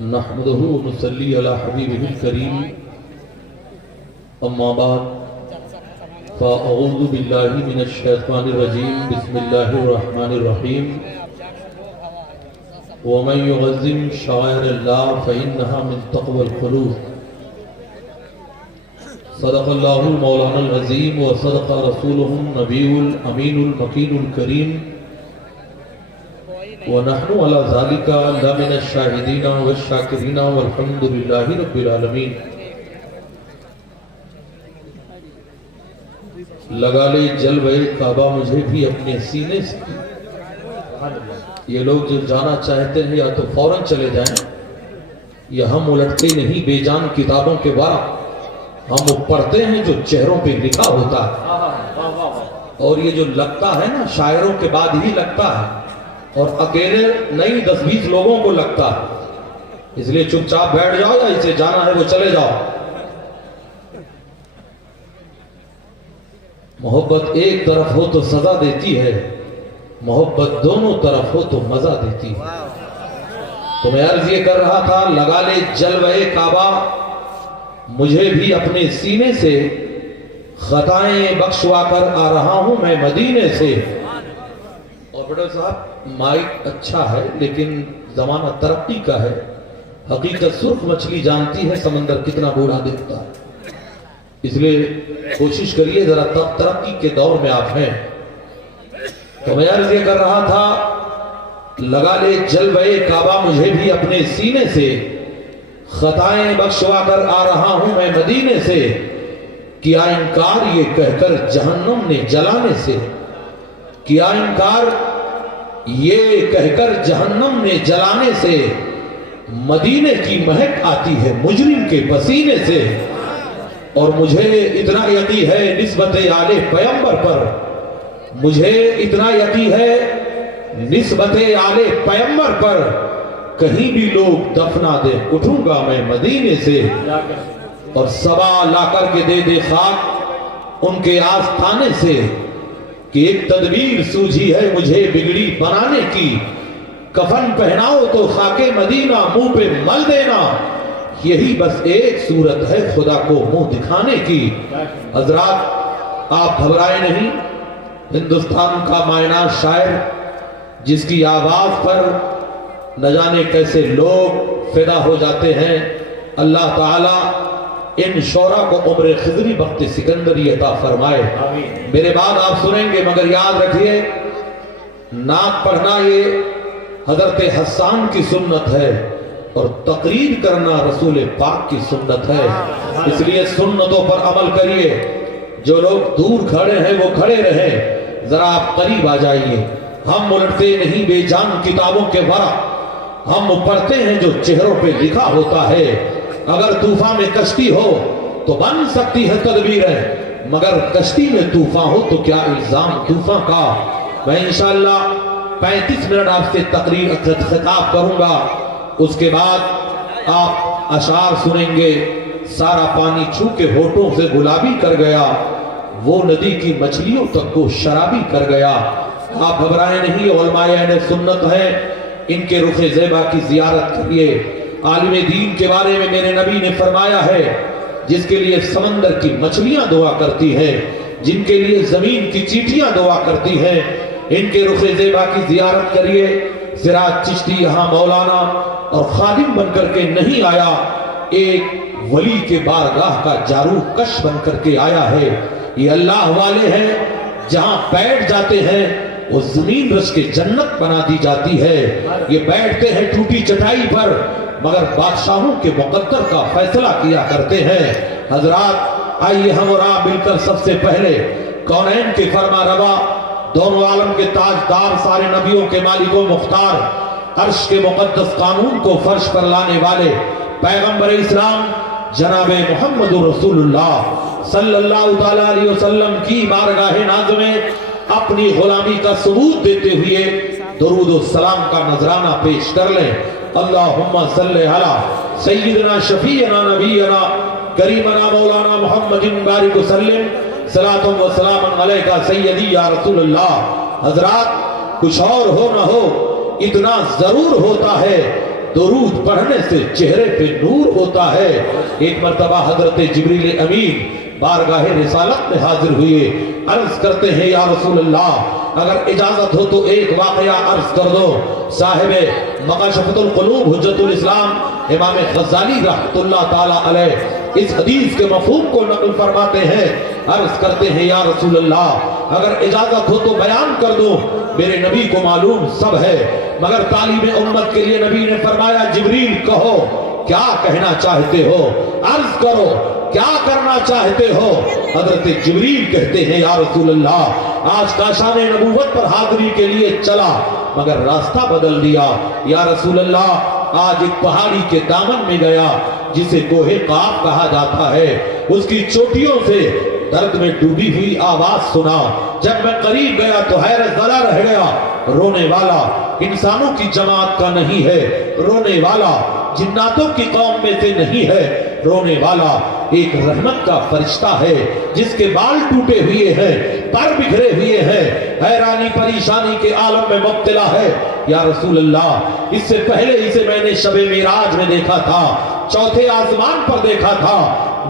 نحمده ونصلي على حبيبه الكريم أما بعد فأعوذ بالله من الشيطان الرجيم بسم الله الرحمن الرحيم ومن يعظم شعائر الله فإنها من تقوى القلوب صدق الله مولانا العظيم وصدق رسوله النبي الأمين المكين الكريم ونحن على ذلك لمن الشاهدين والشاكرين والحمد لله رب العالمين. لگا لے جلوہ کعبہ مجھے بھی اپنے سینے سے. یہ لوگ جو جانا چاہتے ہیں یا تو فوراً چلے جائیں یا ہم الٹتے نہیں بے جان کتابوں کے بعد ہم پڑھتے ہیں جو چہروں پہ لکھا ہوتا ہے. اور یہ جو لگتا ہے نا شاعروں کے بعد ہی لگتا ہے اور اکیلے نہیں 10-20 لوگوں کو لگتا ہے. اس لیے چپ چاپ بیٹھ جاؤ یا اسے جانا ہے وہ چلے جاؤ. محبت ایک طرف ہو تو سزا دیتی ہے، محبت دونوں طرف ہو تو مزہ دیتی ہے. تو میں عرض یہ کر رہا تھا لگا لے جلوہ کعبہ مجھے بھی اپنے سینے سے خطائیں بخشوا کر آ رہا ہوں میں مدینے سے. اور بڑے صاحب مائک اچھا ہے لیکن زمانہ ترقی کا ہے. حقیقت سرخ مچھلی جانتی ہے سمندر کتنا بوڑھا دکھتا ہے. اس لیے کوشش کریے ذرا ترقی کے دور میں آپ ہیں. تو میں عرض یہ کر رہا تھا لگا لے جلوہ کعبہ مجھے بھی اپنے سینے سے خطائیں بخشوا کر آ رہا ہوں میں مدینے سے. کیا انکار یہ کہہ کر جہنم نے جلانے سے، کیا انکار یہ کہہ کر جہنم نے جلانے سے. مدینے کی مہک آتی ہے مجرم کے پسینے سے. اور مجھے اتنا یقین ہے نسبت آل پیغمبر پر، مجھے اتنا یقین ہے نسبت آل پیغمبر پر، کہیں بھی لوگ دفنا دے اٹھوں گا میں مدینے سے. اور سبا لا کر کے دے دے خاک ان کے آستانے سے کہ ایک تدبیر سوجھی ہے مجھے بگڑی بنانے کی. کفن پہناؤ تو خاک مدینہ منہ پہ مل دینا، یہی بس ایک صورت ہے خدا کو منہ دکھانے کی. حضرات آپ گھبرائے نہیں. ہندوستان کا مائناز شاعر جس کی آواز پر نہ جانے کیسے لوگ فدا ہو جاتے ہیں، اللہ تعالیٰ ان شعراء کو عمر خضری بخت سکندری عطا فرمائے. میرے بعد آپ سنیں گے مگر یاد رکھیے نعت پڑھنا یہ حضرت حسان کی سنت ہے اور تقریر کرنا رسول پاک کی سنت ہے. اس لیے سنتوں پر عمل کریے. جو لوگ دور کھڑے ہیں وہ کھڑے رہیں، ذرا آپ قریب آ جائیے. ہم الٹتے نہیں بے جان کتابوں کے ورق، ہم پڑھتے ہیں جو چہروں پہ لکھا ہوتا ہے. اگر طوفان میں کشتی ہو تو بن سکتی ہے تدبیریں، مگر کشتی میں طوفان ہو تو کیا الزام طوفان کا. میں انشاءاللہ 35 منٹ آپ سے تقریر خطاب کروں گا. اس کے بعد آپ اشعار سنیں گے. سارا پانی چھو کے ہونٹوں سے گلابی کر گیا، وہ ندی کی مچھلیوں تک کو شرابی کر گیا. آپ گھبرائیں نہیں، علماء اہل سنت ہیں، ان کے رخ زیبا کی زیارت کریے. عالم دین کے بارے میں میرے نبی نے فرمایا ہے جس کے لیے سمندر کی مچھلیاں دعا کرتی ہیں، جن کے لیے زمین کی چیٹیاں دعا کرتی ہیں، ان کے رخ زیبا کی زیارت کریے. سراج چشتی یہاں مولانا اور خادم بن کر کے نہیں آیا، ایک ولی کے بارگاہ کا جارو کش بن کر کے آیا ہے. یہ اللہ والے ہیں، جہاں بیٹھ جاتے ہیں وہ زمین رس کے جنت بنا دی جاتی ہے. یہ بیٹھتے ہیں ٹوٹی چٹائی پر مگر بادشاہوں کے مقدر کا فیصلہ کیا کرتے ہیں. حضرات آئیے ہم اور آپ مل کر سب سے پہلے کونین کے فرما روا، دونوں عالم کے تاجدار، سارے نبیوں کے مالک و مختار، عرش کے مقدس قانون کو فرش پر لانے والے پیغمبر اسلام جناب محمد رسول اللہ صلی اللہ علیہ وسلم کی بارگاہ ناز میں اپنی غلامی کا ثبوت دیتے ہوئے درود و سلام کا نذرانہ پیش کر لیں. اللہم صلی علی سیدنا شفیعنا نبینا کریمنا مولانا محمد بارک وسلم صلاۃ و سلام علیکہ سیدی یا رسول اللہ. حضرات کچھ اور ہو نہ ہو اتنا ضرور ہوتا ہے दुरूद पढ़ने से चेहरे पे नूर होता है। एक मर्तबा हजरत जिब्रील अमीन बारगाह रिसालत में हाजिर हुए, अर्ज करते हैं या रसूल अल्लाह, अगर इजाजत हो तो एक वाकया अर्ज कर दो। साहिबे मकाशफतुल क़ुलूब हुज्जतुल इस्लाम इमाम गज़ाली रहमतुल्लाह ताला अलैह इस हदीस के मफ़हूम को नक़ल फरमाते हैं, अर्ज करते हैं या रसूल अल्लाह, अगर इजाजत हो तो बयान कर दूं। मेरे नबी को मालूम सब है, मगर तालीम उम्मत के लिए नबी ने फरमाया जिब्रील कहो क्या कहना चाहते हो, अर्ज करो क्या करना चाहते हो। हजरत जिब्रील कहते हैं या रसूल अल्लाह, आज काशाने नबूवत पर हाजिरी के लिए चला मगर रास्ता बदल दिया। या रसूल अल्लाह, आज एक पहाड़ी के दामन में गया जिसे कोहे काफ कहा जाता है, उसकी चोटियों से दर्द में डूबी हुई आवाज सुना। जब मैं करीब गया तो हैरत ज़दा रह गया। रोने वाला इंसानों की जमात का नहीं है, रोने वाला जिन्नातों की कौम में से नहीं है, रोने वाला एक रहमत का फरिश्ता है जिसके बाल टूटे हुए हैं, पर बिखरे हुए हैं, हैरानी परेशानी के आलम में मुब्तला है। या रसूल अल्लाह, इससे पहले इसे मैंने शबे मिराज में देखा था, चौथे आसमान पर देखा था,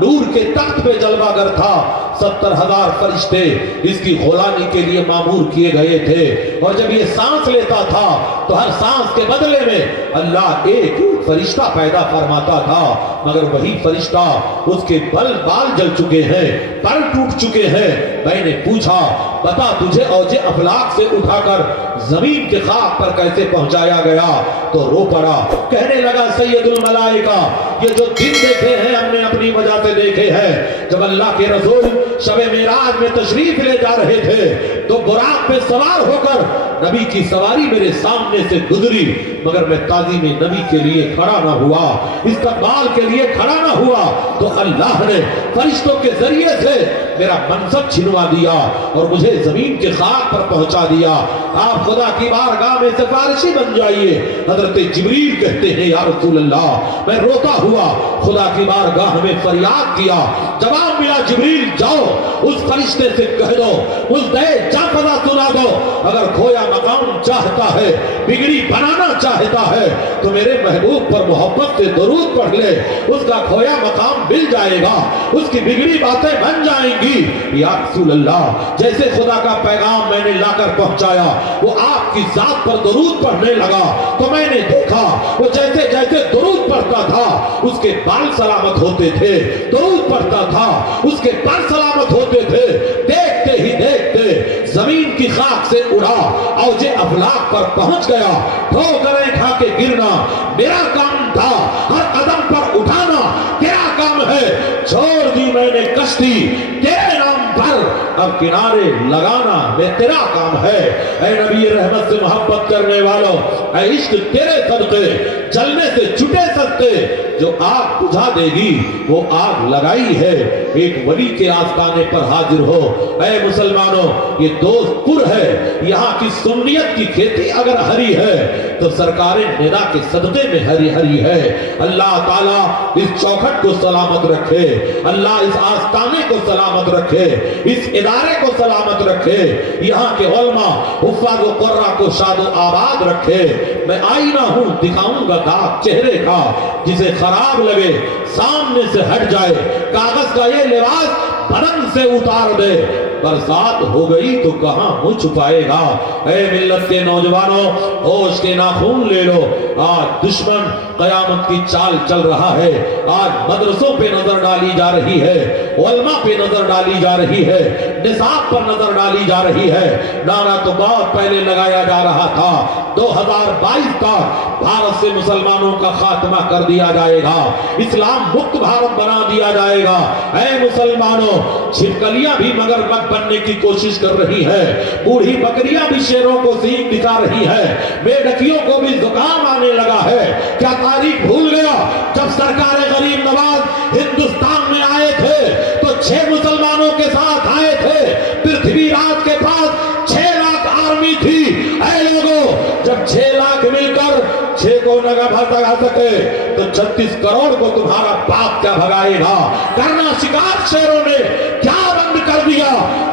नूर के तख्त पे जलवागर था, 70,000 फरिश्ते इसकी गुलामी के लिए मामूर किए गए थे। और जब ये सांस लेता था तो हर सांस के बदले में अल्लाह एक फरिश्ता पैदा फरमाता था, मगर वही फरिश्ता उसके बल बाल जल चुके हैं, पर टूट चुके हैं। मैंने पूछा बता तुझे औजे अफलाक से उठाकर जमीन के खाक पर कैसे पहुंचाया गया, तो रो पड़ा, कहने लगा सैयदुल मलाइका, ये जो दिन देखे हैं हमने अपनी वजह से देखे हैं। जब अल्लाह के रसूल शबे मेराज में तशरीफ ले जा रहे थे तो बुराक पे सवार होकर नबी की सवारी मेरे सामने से गुजरी, मगर मैं ताज़ीम नबी के लिए खड़ा ना हुआ, इस्तकबाल के लिए खड़ा ना हुआ, तो अल्लाह ने फरिश्तों के जरिए से मेरा मनसब छिनवा दिया और मुझे जमीन के खाक पर पहुंचा दिया। आप खुदा की बारगाह में सिफारिशी बन जाइए। हजरत जिब्रील कहते हैं या रसूल अल्लाह, मैं रोता हुआ खुदा की बारगाह में फरियाद किया, जवाब मिला जिब्रील जाओ उस फरिश्ते से कह दो, उस दे जा पता सुना दो, अगर खोया मकाम चाहता है, बिगड़ी बनाना चाहता है, तो मेरे महबूब पर मोहब्बत से दुरूद पढ़ ले, उसका खोया मकाम मिल जाएगा, उसकी बिगड़ी बातें बन जाएंगी। या रसूल अल्लाह, जैसे खुदा का पैगाम मैंने लाकर पहुंचाया, वो आपकी जात पर दुरूद पढ़ने लगा, तो मैंने देखा वो जैसे जैसे दुरूद पढ़ता था उसके बाल सलामत होते थे, दुरूद पढ़ता था उसके पर सलामत होते थे। देखते ही देखते जमीन की खाक से उड़ा, औजे अफलाक पर पहुंच गया। ठोकरें खा के गिरना मेरा काम था, हर कदम पर उठाना तेरा काम है। छोड़ दी मैंने कश्ती तेरे नाम पर, अब किनारे लगाना मैं तेरा काम है। ऐ नबी रहमत से मोहब्बत करने वालों, ऐ इश्क तेरे सदके जलने से छुटे सकते, जो आग बुझा देगी वो आग लगाई है। एक वली के आस्ताने पर हाजिर हो। ऐ मुसलमानों, ये दोस्तपुर है, यहाँ की सुन्नियत की खेती अगर हरी है तो सरकारे निदा के सदके में हरी हरी है। अल्लाह ताला इस चौखट को सलामत रखे, अल्लाह इस आस्ताने को सलामत रखे, इस इदारे को सलामत रखे, यहाँ के उलमा हुफ्फाज़ व कुर्रा को शादो आबाद रखे। मैं आईना हूँ दिखाऊंगा दाग चेहरे का, जिसे खराब लगे सामने से हट जाए, कागज का ये लिबास बदन से उतार दे, बरसात हो गई तो कहां मुंह छुपाएगा। ऐ मिल्लत के नौजवानों, होश के नाखून ले लो, आज दुश्मन कयामत की चाल चल रहा है। आज मदरसों पे नजर डाली जा रही है, उलमा पे नजर डाली जा रही है, निसाब पर नजर डाली जा रही है। नारा तो बहुत पहले लगाया जा रहा था, 2022 तक भारत से मुसलमानों का खात्मा कर दिया जाएगा, इस्लाम मुक्त भारत बना दिया जाएगा। ऐ मुसलमानों, छिपकलियां भी मगरमच्छ बनने की कोशिश कर रही है, बूढ़ी बकरियां भी शेरों को सींग दिखा रही है, बेडकियों को भी जुकाम आने लगा है। क्या तारीख भूल गया जब सरकार गरीब नवाज हिंदुस्तान में आए थे तो 6 मुसलमानों के साथ आए थे, पृथ्वीराज के पास 6 लाख आर्मी थी। ऐ लोगों, जब 6 लाख मिलकर 6 को न भगा सके तो 36 करोड़ को तुम्हारा बाप क्या भगाएगा। करना शिकार शेरों ने क्या बंद कर दिया।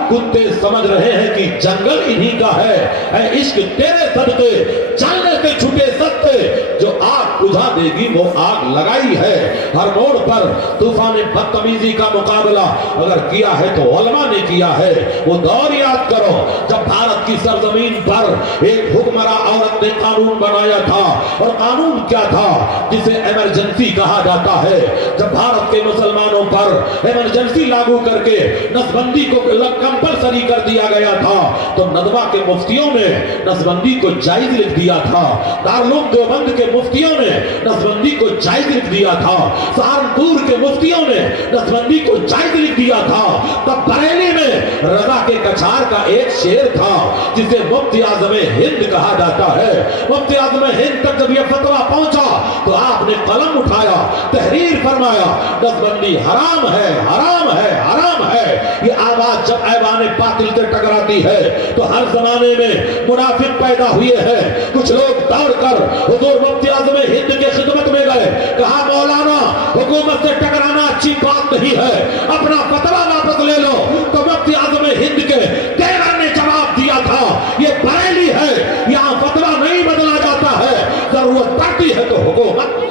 कुत्ते समझ रहे हैं कि जंगल इन्हीं का है। इश्क तेरे सदके चलने से छूटे सत्ते, जो आग बुझा देगी वो आग लगाई है। हर मोड़ पर तूफान बदतमीजी का मुकाबला अगर किया है तो उलमा ने किया है। वो दौर याद करो जब भारत की सरजमीन पर एक हुक्मरां औरत ने कानून बनाया था, और कानून क्या था? जिसे इमरजेंसी कहा जाता है। जब भारत के मुसलमानों पर इमरजेंसी लागू करके नसबंदी को कंपलसरी कर दिया गया था, तो नदवा के मुफ्तियों ने नसबंदी को जायज लिख दिया था। दारुल देवबंद के मुफ्तियों ने नसबंदी को जायज लिख दिया था। सहारनपुर के मुफ्तियों ने नसबंदी को जायज लिख दिया था। तब बरेली में रजा के कछार का एक शेर था जिसे मुफ्ती आज़म हिंद कहा जाता है। मुफ्ती आज़म हिंद तक जब यह फतवा पहुंचा तो आपने कलम उठाया, तहरीर फरमाया, नसबंदी हराम है, हराम है, हराम है। ये आवाज जब ऐवाने बातिल से टकराती है तो हर जमाने में मुनाफिक पैदा हुए हैं। कुछ लोग दौड़कर हुजूर मुफ्ती आज़म हिंद के खिदमत में गए, कहा मौलाना हुकूमत से टकराना अच्छी बात नहीं है, अपना फतवा वापस ले लो। तो मुफ्ती आज़म हिंद के तेवर ने जवाब दिया था, ये बरेली है, यहाँ फतवा नहीं बदला जाता है, जरूरत पड़ती है तो हुकूमत।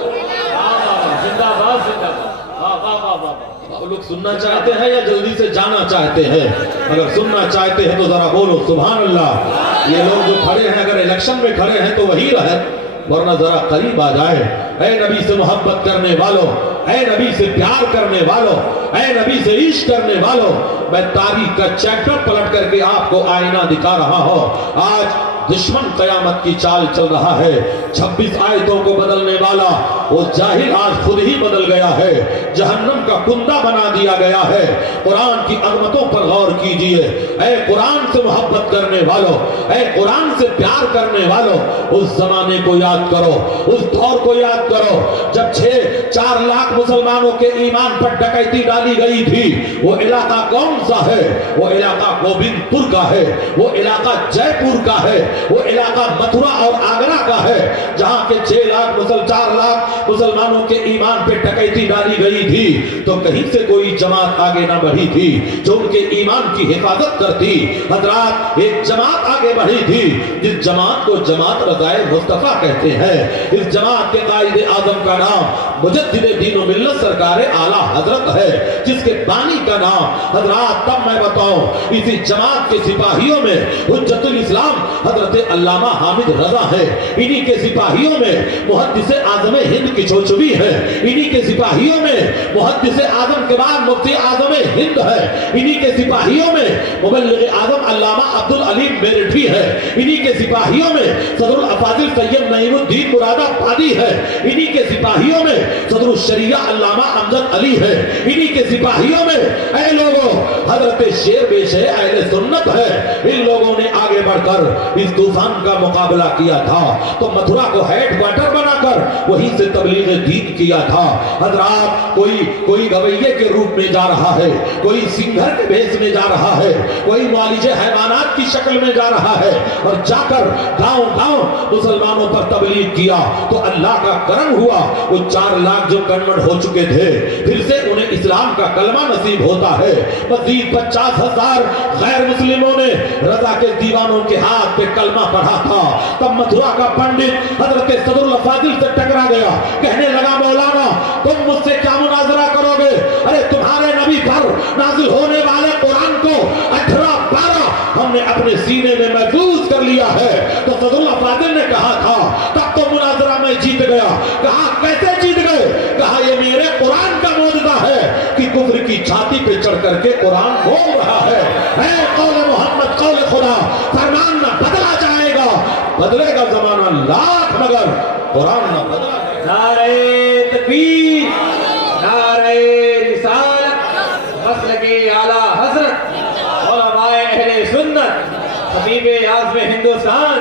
लोग सुनना चाहते हैं या जल्दी से जाना चाहते हैं? अगर सुनना चाहते हैं तो जरा बोलो सुभान अल्लाह। ये लोग जो खड़े हैं अगर इलेक्शन में खड़े हैं तो वही रहे, वरना जरा करीब आ जाए। ऐ नबी से मोहब्बत करने वालों, ऐ नबी से प्यार करने वालों, ऐ नबी से इश्क करने वालों, मैं तारीख का चैप्टर पलट करके आपको आईना दिखा रहा हूं। आज दुश्मन कयामत की चाल चल रहा है। 26 आयतों को बदलने वाला वो जाहिल आज खुद ही बदल गया है, जहन्नम का कुंदा बना दिया गया है। कुरान की अजमतों पर गौर कीजिए। ऐ कुरान से मोहब्बत करने वालों, ऐ कुरान से प्यार करने वालों, उस जमाने को याद करो, उस दौर को याद करो जब 4 लाख मुसलमानों के ईमान पर डकैती डाली गई थी। वो इलाका कौन सा है? वो इलाका गोविंदपुर का है, वो इलाका जयपुर का है, वो इलाका मथुरा और आगरा का है, जहां के 4 लाख मुसलमानों के ईमान पे डकैती डाली गई थी। तो कहीं से कोई जमात आगे ना बढ़ी थी जो उनके ईमान की हिफाजत करती। हजरात, एक जमात आगे बढ़ी थी जिस जमात को जमात रज़ाए मुस्तफा कहते हैं। इस जमात के कायदे आजम का नाम मुजद्दिद दीन व मिल्लत सरकार आला हजरत है, जिसके बानी का नाम हजरात तब मैं बताऊं इसी जमात के सिपाहियों में हुज्जतुल इस्लाम हजरत अल्लामा हामिद रजा है। इन्हीं के सिपाहियों में मुहद्दिस आज़म हिंद की चोचवी है। इन्हीं के सिपाहियों में मुहद्दिस आज़म के बाद मुफ्ती आज़म हिंद है। इन्हीं के सिपाहियों में मुबल्लिग आज़म अल्लामा अब्दुल अलीम मेरठी है। इन्हीं के सिपाहियों में सदरुल अफाजिल सैयद नईमुद्दीन मुरादाबादी है। इन्हीं के सिपाहियों में सदरुल शरिया अल्लामा अमजद अली है। इन्हीं के सिपाहियों में ऐ लोगों हजरत शेर बेश है, अहले सुन्नत है। इन लोगों ने आगे बढ़कर इस तूफान का मुकाबला किया था। तो मथुरा को हेडक्वार्टर बनाकर वहीं से तबलीग दीन किया था। हजरात, कोई गवैये के रूप में जा रहा है, कोई सिंगर के भेष में जा रहा है, कोई मालिज हैवानात की शक्ल में जा रहा है, और जाकर गांव-गांव मुसलमानों पर तबलीग किया। तो अल्लाह का करम हुआ, वो 4 लाख जो कन्वर्ट हो चुके थे फिर से उन्हें इस्लाम का कलमा नसीब होता है। मजीद 50,000 गैर मुस्लिमों ने रजा के दीवानों के हाथ पे कलमा पढ़ा था। तब मथुरा का पंडित हजरत सदरुल अफाजिल से टकरा गया, कहने लगा मौलाना तुम मुझसे क्या मुनाजरा करोगे? अरे तुम्हारे नबी पर नाजिल होने वाले कुरान को 18-12 हमने अपने सीने में महफूज कर लिया है। तो सदरुल अफाजिल ने कहा था तब तो मुनाजरा में जीत गया। कहा कैसे जीत गए? कहा ये मेरे कुरान का मौजूदा है कि कुफ्र की छाती पे चढ़ करके कुरान बोल रहा है, ऐ कौले मोहम्मद कौले खुदा, फरमान ना बदला जाएगा, बदलेगा जमाना लाख मगर कुरान ना बदला। नारे तकबीर, नारे रिसालत, मसलके आला हजरत, उलमाए अहले सुन्नत, हबीबे आज़म हिंदुस्तान।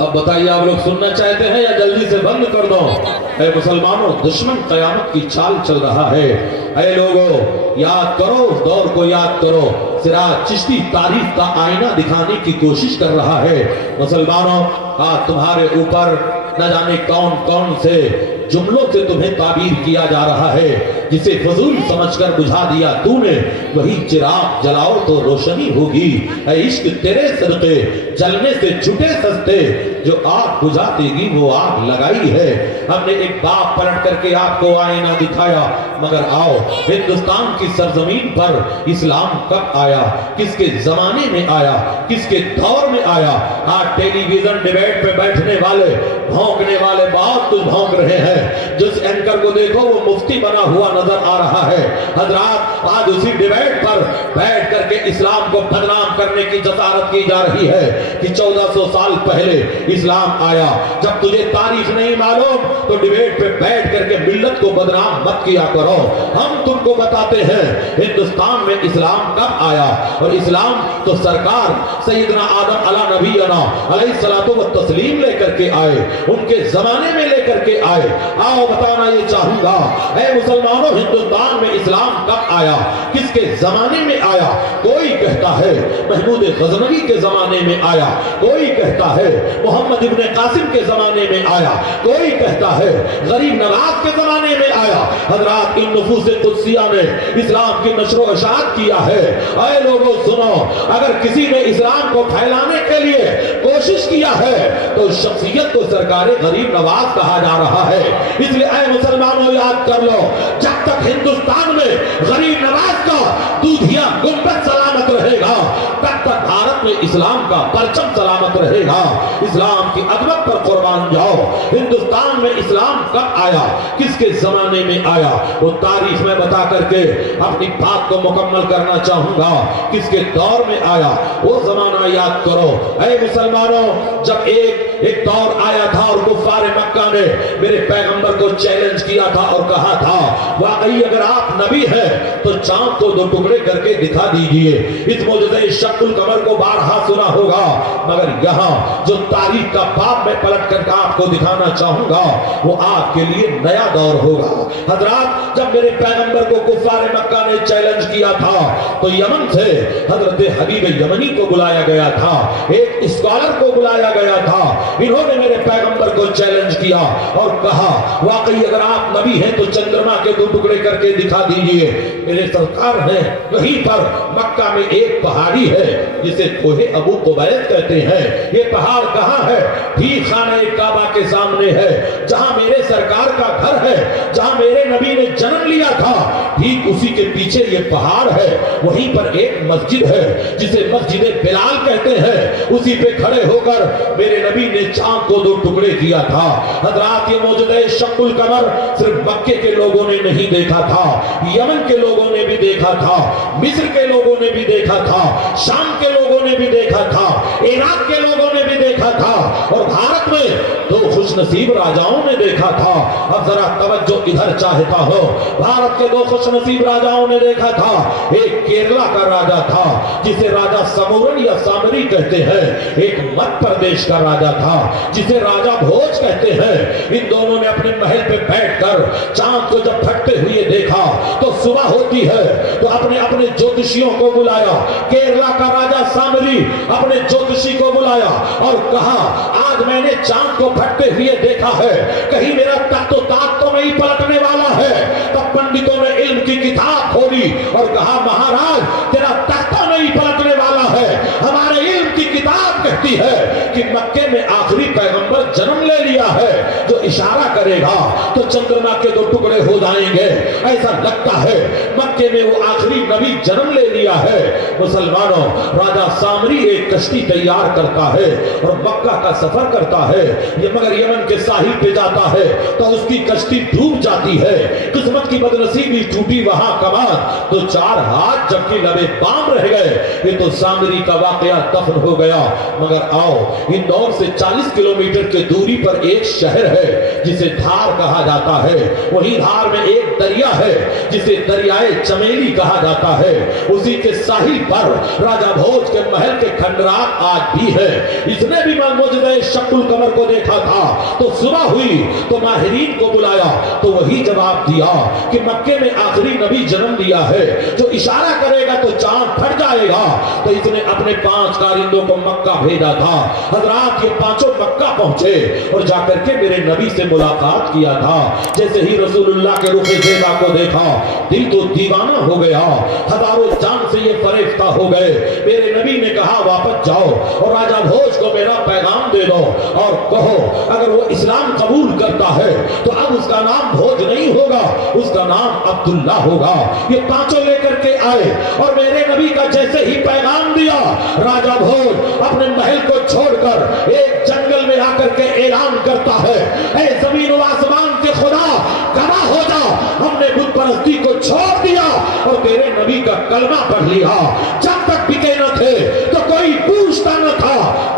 अब बताइए आप लोग सुनना चाहते हैं या जल्दी से बंद कर दो? ऐ मुसलमानों, दुश्मन कयामत की चाल चल रहा है। ऐ लोगों, याद करो, उस दौर को याद करो। सिराज चिश्ती तारीख का आईना दिखाने की कोशिश कर रहा है। मुसलमानों, आज तुम्हारे ऊपर न जाने कौन कौन से जुमलों से तुम्हें ताबीर किया जा रहा है। जिसे फजूल समझकर बुझा दिया तूने, वही चिराग जलाओ तो रोशनी होगी। ऐ इश्क तेरे सदके जलने से छुटे सस्ते, जो आग बुझा देगी वो आग लगाई है। हमने एक बाप पलट करके आपको आईना दिखाया, मगर आओ हिंदुस्तान की सरजमीन पर इस्लाम कब आया, किसके जमाने में आया, किसके दौर में आया। आज टेलीविजन डिबेट पे बैठने वाले, भौंकने वाले बहुत कुछ भौंक रहे हैं। जिस एंकर को देखो वो मुफ्ती बना हुआ नजर आ रहा है। हजरात, आज उसी डिबेट पर बैठ करके इस्लाम को बदनाम करने की जसारत की जा रही है कि 1400 साल पहले इस्लाम आया। जब तुझे तारीख नहीं मालूम तो डिबेट पे बैठ करके मिल्लत को बदनाम मत किया करो। हम तुमको बताते हैं हिंदुस्तान में इस्लाम कब आया, और इस्लाम तो सरकार सैयदना आदम अला नबीना अलैहिस्सलातु व तस्लीम लेकर के आए, उनके जमाने में लेकर के आए। आओ बताना ये चाहूंगा, ऐ मुसलमानों, हिंदुस्तान में इस्लाम कब आया, किसके जमाने में आया। कोई कहता है महमूद गजनवी के जमाने में आया, कोई कहता है मोहम्मद इब्ने कासिम के जमाने में आया, कोई कहता है गरीब नवाज के जमाने में आया। हजरात, इन नफूस कुद्सिया ने इस्लाम की नशर व इशाअत किया है। ऐ लोगों सुनो, अगर किसी ने इस्लाम को फैलाने के लिए कोशिश किया है तो उस शख्सियत को सरकार गरीब नवाज कहा जा रहा है। इसलिए ऐ मुसलमानों, याद कर लो, जब तक हिंदुस्तान में गरीब नवाज का दूधिया गुंबद सलामत रहेगा, तब तक भारत में इस्लाम का परचम सलामत रहेगा। इस्लाम की अदमत पर कुर्बान जाओ। हिंदुस्तान में इस्लाम कब आया, किसके जमाने में आया, वो तारीख में बता करके अपनी बात को मुकम्मल करना चाहूंगा। किसके दौर में आया वो जमाना याद करो। ऐ मुसलमानों, जब एक दौर आया था और कुफ्फार मक्का ने मेरे पैगंबर को चैलेंज किया था और कहा था, वाकई अगर आप नबी हैं तो चांद को दो टुकड़े करके दिखा दीजिए। इस मौजूदा शक्ल कमर को बारहा सुना होगा, मगर यहाँ जो तारीख का बाप में पलट कर आपको दिखाना चाहूंगा वो आपके लिए नया दौर होगा। हजरात, जब मेरे पैगंबर को कुफ्फार मक्का ने चैलेंज किया था तो यमन से हजरत हबीब यमनी को बुलाया गया था, एक स्कॉलर को बुलाया गया था। इन्होंने मेरे पैगंबर को चैलेंज किया और कहा, वाकई अगर आप नबी हैं तो चंद्रमा के दो टुकड़े करके दिखा दीजिए। मेरे सरकार है, वहीं पर मक्का में एक पहाड़ी है जिसे कोहे अबू कुबैस कहते हैं। ये पहाड़ कहाँ है? ठीक खाने काबा के सामने है, जहां मेरे सरकार का घर है, जहां मेरे नबी ने जन्म लिया था। ठीक उसी के पीछे ये पहाड़ है, वहीं पर एक मस्जिद है जिसे मस्जिद बिलाल कहते हैं। उसी पे खड़े होकर मेरे नबी ने चांद को दो टुकड़े किया था। हजरात, ये मौजूदा शक्ल कमर सिर्फ मक्के के लोगों ने नहीं देखा था, यमन के लोगों ने भी देखा था, मिस्र के लोगों ने भी देखा था, शाम के लोगों ने भी देखा था, इराक के लोगों ने भी देखा था, और भारत में दो खुशनसीब राजाओं ने देखा था। अब जरा तवज्जो इधर चाहता हो, भारत के दो खुशनसीब राजाओं ने देखा था। एक केरला का राजा था जिसे राजा समूरन या सामरी कहते हैं, एक मध्य प्रदेश का राजा था जिसे राजा भोज कहते हैं। इन दोनों ने अपने महल पे बैठकर चांद को जब फटते हुए देखा तो सुबह होती है तो अपने अपने ज्योतिषियों को बुलाया। केरला का राजा सामरी अपने ज्योतिषी को बुलाया और कहा, आज मैंने चांद को फटते हुए देखा है, कहीं मेरा तख्तो ताक तो नहीं पलटने वाला है। तब पंडितों ने इल्म की किताब खोली और कहा, महाराज तेरा तख्ता नहीं पलटने वाला है, हमारे इल्म की किताब कहती है कि मक्के में आखिरी पैगंबर जन्म ले लिया है, जो इशारा करेगा तो चंद्रमा के दो टुकड़े हो जाएंगे। ऐसा लगता है मक्के में वो आखिरी नबी जन्म ले लिया है। मुसलमानों, राजा सामरी एक कश्ती तैयार करता है और मक्का का सफर करता है। ये मगर यमन के साहिल पे जाता है तो उसकी कश्ती डूब जाती है। किस्मत की बदनसीबी, टूटी वहां कमान तो चार हाथ जबकि लबे बाम रह गए। ये तो सामरी का वाकया दफन हो गया। मगर आओ, इंदौर से 40 किलोमीटर की दूरी पर एक शहर है जिसे धार कहा जाता है। वही धार में एक दरिया है जिसे दरियाए चमेली कहा जाता है। उसी के साहिल पर राजा भोज के महल के खंडरात आज भी है। इसने भी मौजूदा शक्ल कमर को देखा था तो सुबह हुई तो माहिरीन को बुलाया तो वही जवाब दिया कि मक्के में आखिरी नबी जन्म लिया है, जो इशारा करेगा तो चांद फट जाएगा। तो इसने अपने 5 कारिंदों को मक्का भेजा था। رات یہ پانچوں مکہ پہنچے اور جا کر کے میرے نبی سے ملاقات کیا تھا. جیسے ہی رسول اللہ کے رخ زیبا کو دیکھا دل تو دیوانہ ہو گیا, ہزاروں جان سے یہ فریفتہ ہو گئے. میرے نبی نے کہا واپس جاؤ اور راجہ بھوج کو میرا پیغام دے دو اور کہو اگر وہ اسلام قبول کرتا ہے تو اب اس کا نام بھوج نہیں ہوگا, اس کا نام عبداللہ ہوگا. یہ پانچوں لے کر کے آئے اور میرے نبی کا جیسے ہی پیغام دیا, راجہ بھوج اپنے محل کو چھوڑ کر ایک جنگل میں آ کر کے اعلان کرتا ہے, اے زمین و آسمان کے خدا گواہ ہو جا, ہم نے بت پرستی کو چھوڑ دیا اور تیرے نبی کا کلمہ پڑھ لیا. جب تک بکے نہ تھے تو کوئی پوچھتا نہ تھا,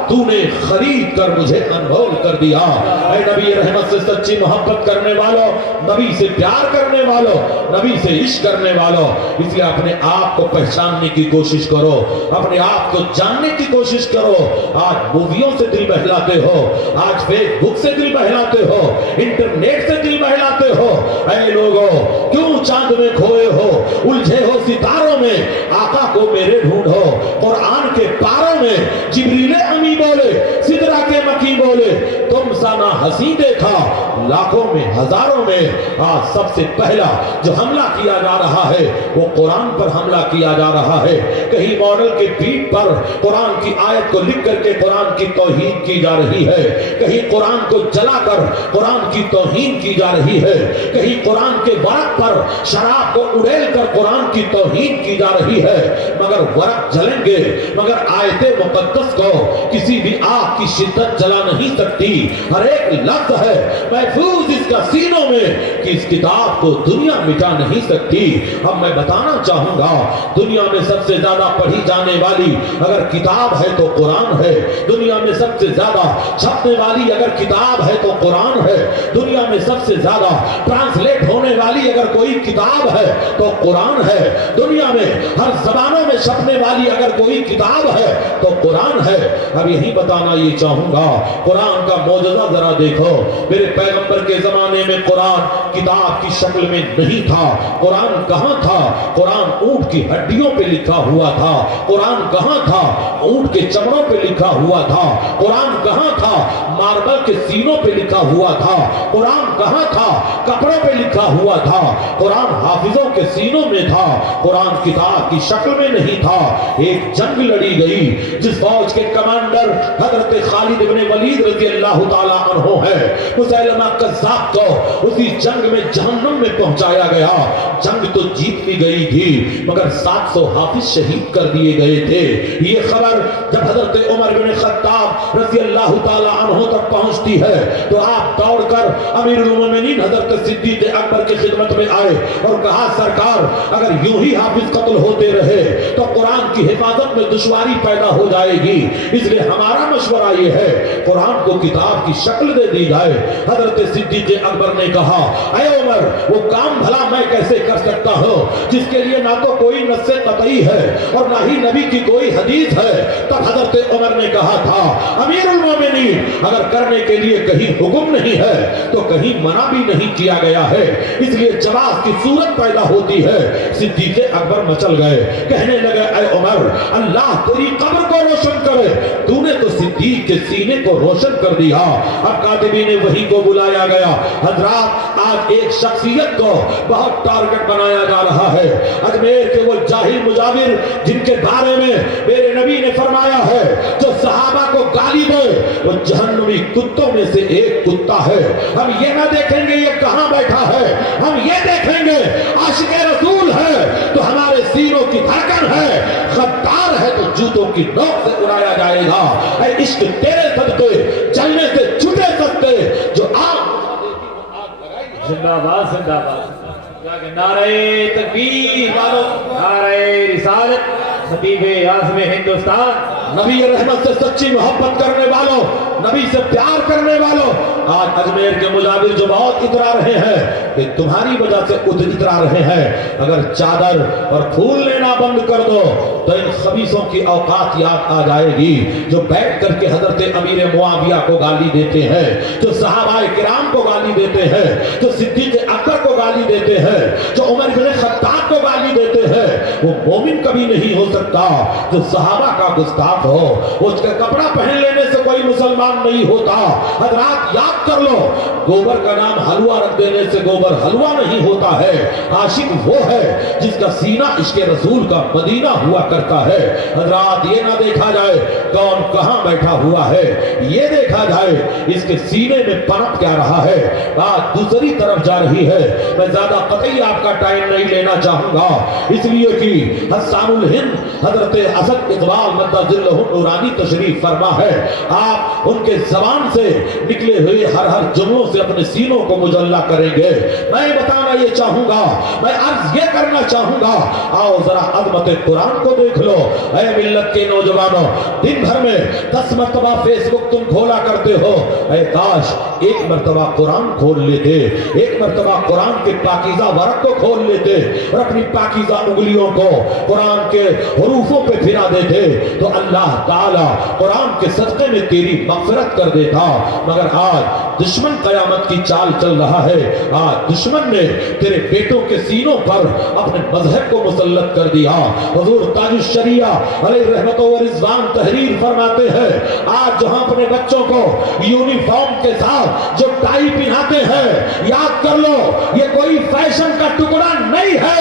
تو نے خرید کر مجھے انمول کر دیا. اے نبی رحمت سے سچی محبت کرنے والوں, نبی سے پیار کرنے والوں, نبی سے عشق کرنے والوں, اس لیے اپنے آپ کو پہچاننے کی کوشش کرو, اپنے آپ کو جاننے کی کوشش کرو. آج موویوں سے دل بہلاتے ہو, آج فیس بک سے دل بہلاتے ہو, انٹرنیٹ سے دل بہلاتے ہو. اے لوگوں کیوں چاند میں کھوئے ہو, الجھے ہو ستاروں میں, آقا کو میرے ڈھونڈو. قرآن کے پاروں میں جبریل امی بولے, سدرہ کے مکی بولے, تم سا نہ ہنسی دیکھا لاکھوں میں ہزاروں میں. آج سب سے پہلا جو حملہ کیا جا رہا ہے وہ قرآن پر حملہ کیا جا رہا ہے. کہیں ماڈل کے پیٹ پر قرآن کی آیت کو لکھ کر کے قرآن کی توہین کی جا رہی ہے, کہیں قرآن کو جلا کر قرآن کی توہین کی جا رہی ہے, کہیں قرآن کے ورق پر شراب کو اڑیل کر قرآن کی توہین کی جا رہی ہے. مگر ورق جلیں گے, مگر آیت مقدس کو کسی بھی آگ کی شدت جلا نہیں سکتی. ہر ایک لفظ ہے محفوظ اس کا سینوں میں کہ اس کتاب کو دنیا مٹا نہیں سکتی. اب میں بتانا چاہوں گا دنیا میں سب سے زیادہ پڑھی جانے والی اگر کتاب ہے تو قرآن ہے, دنیا میں سب سے زیادہ چھپنے والی اگر کتاب ہے تو قرآن ہے, دنیا میں سب سے زیادہ ٹرانسلیٹ ہونے والی اگر کوئی کتاب ہے تو قرآن ہے, دنیا میں ہر زبانوں میں چھپنے والی اگر کوئی کتاب ہے تو قرآن ہے. اب یہی بتانا یہ چاہوں گا قرآن کا معجزہ ذرا دیکھو. میرے پیغمبر کے زمانے میں قرآن کتاب کی شکل میں نہیں تھا. قرآن کہاں تھا؟ قرآن اونٹ کی ہڈیوں پہ لکھا ہوا تھا. قرآن کہاں تھا؟ اونٹ کے چمڑوں پہ لکھا ہوا تھا. قرآن کہاں تھا؟ ماربل کے سینوں پہ لکھا ہوا تھا. قرآن کہاں تھا؟ کپڑوں پہ لکھا ہوا تھا. قرآن حافظوں کے سینوں میں تھا. قرآن کتاب کی شکل میں نہیں تھا. ایک جنگ لڑی گئی جس فوج کے کمانڈر حضرت خالد بن ولید رضی اللہ تعالی عنہ ہے. مسیلمہ کذاب کو اسی جنگ میں جہنم میں پہنچایا گیا. جنگ تو جیت لی گئی تھی مگر 700 حافظ شہید کر دیے گئے تھے. یہ خبر جب حضرت عمر بن خطاب رضی اللہ تعالی عنہ تک پہنچتی ہے تو آپ دوڑ کر امیر المومنین حضرت صدیق اکبر کی خدمت میں آئے اور کہا سرکار اگر یوں ہی حافظ قتل ہوتے رہے تو قرآن کی حفاظت میں دشواری پیدا ہو جائے گی, اس لیے ہمارا مشورہ یہ ہے قرآن کو کتاب کی شکل دے دی جائے. حضرت صدیق اکبر نے کہا اے عمر وہ کام بھلا میں کیسے کر سکتا ہوں جس کے لیے نہ تو کوئی نص قطعی ہے اور نہ ہی نبی کی کوئی حدیث ہے. تب حضرت عمر نے کہا تھا امیر المومنین اگر کرنے کے لیے کہیں حکم نہیں ہے تو کہیں منع بھی نہیں کیا گیا ہے, اس لیے جواز کی صورت پیدا ہوتی ہے. صدیق اکبر مچل گئے, کہنے لگے اے عمر اللہ تیری قبر کو روشن کرے, تو نے تو صدیق کے سینے کو روشن کر دیا. اب کاتبین وحی کو بلایا گیا. حضرات آج ایک شخصیت کو بہت ٹارگٹ بنایا جا رہا ہے, اجمیر کے وہ جاہل مجاور جن کے بارے میں میرے نبی نے فرمایا ہے جو صحابہ کو گالی دے وہ جہنمی کتوں میں سے ایک کتا ہے. ہم یہ نہ دیکھیں گے یہ کہاں بیٹھا ہے, ہم یہ دیکھیں گے عاشق رسول ہے تو ہمارے سینوں کی دھڑکن ہے, غدار ہے تو جوتوں کی نوک سے اڑایا جائے گا. اے عشق تیرے صدقے جلنے سے چھٹے سکتے جو آگ زندہ باد زندہ باد. نعرہ تکبیر, نعرہ رسالت, خطیب اعظم ہندوستان. نبی رحمت سے سچی محبت کرنے والوں, نبی سے پیار کرنے والوں, आज अजमेर के मुजाविर जो बहुत इतरा रहे हैं कि तुम्हारी वजह से इतरा रहे हैं, अगर चादर और फूल लेना बंद कर दो तो इन खबीसों की औकात याद आ जाएगी जो बैठ करके हजरत अमीर मुआविया को गाली देते हैं, जो सहाबाए किराम को गाली देते हैं, जो सिद्दीक अकबर को गाली देते हैं, जो उमर इब्न खत्ताब को गाली देते हैं। वो मोमिन कभी नहीं हो सकता जो सहाबा का गुस्ताख हो। उसका कपड़ा पहन लेने से कोई मुसलमान नहीं होता। हजरात याद कर लो, गोबर का नाम हलवा रख देने से गोबर हलवा नहीं होता है। आशिक वो है जिसका सीना इश्क़े रसूल का मदीना हुआ करता है। हजरात ये ना देखा जाए कौन कहां बैठा हुआ है, ये देखा जाए इसके सीने में पनप क्या रहा है। बात दूसरी तरफ जा रही है। मैं ज्यादा कतई आपका टाइम नहीं लेना चाहूंगा, इसलिए कि हस्सानुल हिंद हजरत असद इकबाल मद्दजिल्लहु नूरानी तशरीफ फरमा है। आप उनके जबान से निकले हुए हर हर जुमलों से अपने सीनों को मुजल्ला करेंगे। मैं बताना ये चाहूंगा, मैं अर्ज ये करना चाहूंगा, आओ जरा अज़मत कुरान को देख लो। ऐ मिल्लत के नौजवानों, दिन भर में 10 मरतबा फेसबुक तुम खोला करते हो। ऐ काश एक मरतबा कुरान खोल लेते, एक मरतबा कुरान के पाकीज़ा वरक को खोल लेते और अपनी पाकीज़ा उंगलियों को कुरान के हुरूफों पे फिरा देते तो अल्लाह ताला कुरान के सदक़े में तेरी मग़फ़िरत कर देता। मगर आज दुश्मन क़यामत की चाल चल रहा है। आज दुश्मन ने तेरे बेटों के सीनों पर अपने मजहब को मुसल्लत कर दिया। हुज़ूर ताजुश शरिया अलैहि रहमतुल्लाह व रिज़वान तहरीर फरमाते हैं, आज जहां अपने बच्चों को यूनिफॉर्म के साथ जो टाई पहनाते हैं, याद कर लो ये कोई फैशन का टुकड़ा नहीं है,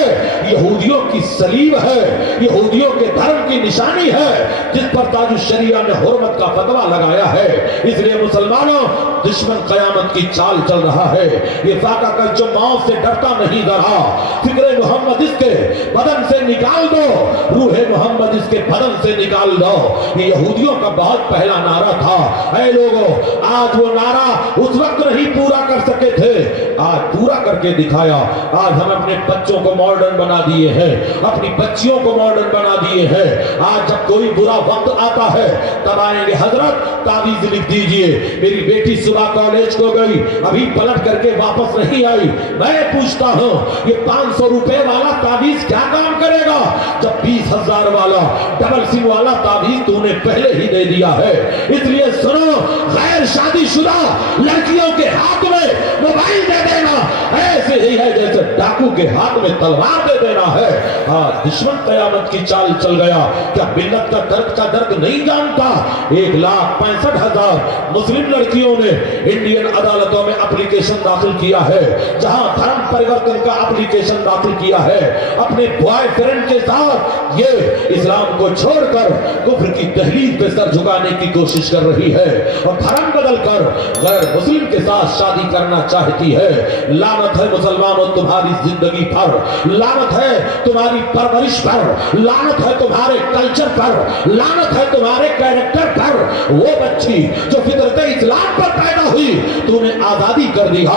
यहूदियों की सलीब है, यहूदियों के धर्म की निशानी है जिस पर ताजुश शरिया ने हुर्मत का फतवा लगाया है। इसलिए मुसलमानों, दुश्मन क़यामत की चाल चल रहा है। ये फाका का जो मौत से डरता नहीं डरा, फिक्रे मोहम्मद इसके बदन से निकाल दो, रूहे मोहम्मद इसके बदन से निकाल दो। ये यहूदियों का बहुत पहला नारा था। ऐ लोगों, आज वो नारा उस वक्त नहीं पूरा कर सके थे, आज पूरा करके दिखाया। आज हम अपने बच्चों को मॉडर्न बना दिए हैं, अपनी बच्चियों को मॉडर्न बना दिए हैं। आज जब कोई बुरा वक्त आता है तब आएंगे, हजरत तावीज लिख दीजिए, मेरी बेटी सुबह कॉलेज को गई, अभी पलट करके वापस नहीं आई। मैं पूछता हूं ये 500 रुपए वाला तावीज क्या काम करेगा जब 20,000 वाला डबल सिम वाला तावीज तूने पहले ही दे दिया है। इसलिए सुनो, गैर शादीशुदा लड़कियों के हाथ में मोबाइल दे देना ऐसे ही है जैसे डाकू के हाथ में तलवार दे देना है। आज दुश्मन क़यामत की चाल चल गया। क्या मिल्लत का दर्द नहीं जानता? 1,65,000 मुस्लिम लड़कियों ने इंडियन अदालतों में एप्लीकेशन दाखिल किया है, जहां धर्म परिवर्तन का एप्लीकेशन दाखिल किया है। अपने बॉयफ्रेंड के साथ ये इस्लाम को छोड़कर कुफ्र की दहलीज पे सर झुकाने की कोशिश कर रही है और धर्म बदलकर गैर मुस्लिम के साथ शादी करना चाहती है। लानत है मुसलमानों तुम्हारी जिंदगी पर, लानत है तुम्हारी परवरिश पर, लानत है तुम्हारे कल्चर पर, लानत है तुम्हारे कैरेक्टर पर। वो बच्ची जो फितरत इस्लाम पर पैदा हुई तूने आजादी कर दिया,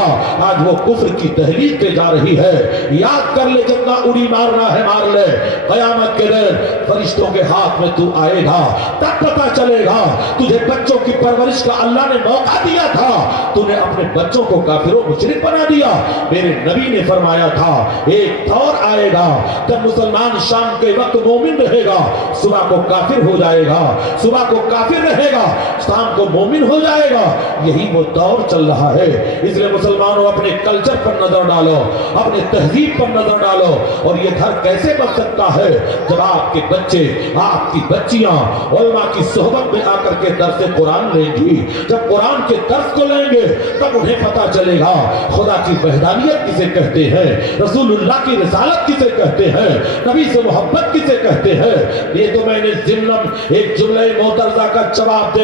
आज वो कुफ्र की दहलीज पे जा रही है। याद कर ले, जितना उड़ी मारना है मार ले। क़यामत के दिन फरिश्तों के हाथ में तू आएगा, तब पता चलेगा तुझे बच्चों की परवरिश का अल्लाह ने मौका दिया था, तूने अपने बच्चों को काफिरों मुशरिक बना दिया। मेरे नबी ने फरमाया था एक दौर आएगा जब मुसलमान शाम के वक्त मोमिन रहेगा, सुबह को काफिर हो जाएगा, सुबह को काफिर रहेगा, शाम को मोमिन हो जाएगा। यही वो दौर चल रहा है। इसलिए मुसलमानों, अपने कल्चर पर नजर डालो, अपने तहजीब पर नजर डालो। और ये घर कैसे बच सकता है जब आपके बच्चे, आपकी बच्चियां उलमा की सोहबत में आकर के दर्स कुरान लेंगी। जब कुरान के दर्स को लेंगे तब उन्हें पता चलेगा खुदा की वहदानियत किसे कहते हैं, रसूलुल्लाह की रिसालत किसे कहते हैं, नबी से मोहब्बत किसे कहते हैं। ये तो मैंने ज़िम्नन एक जुमले मोतरज़ा का जवाब दे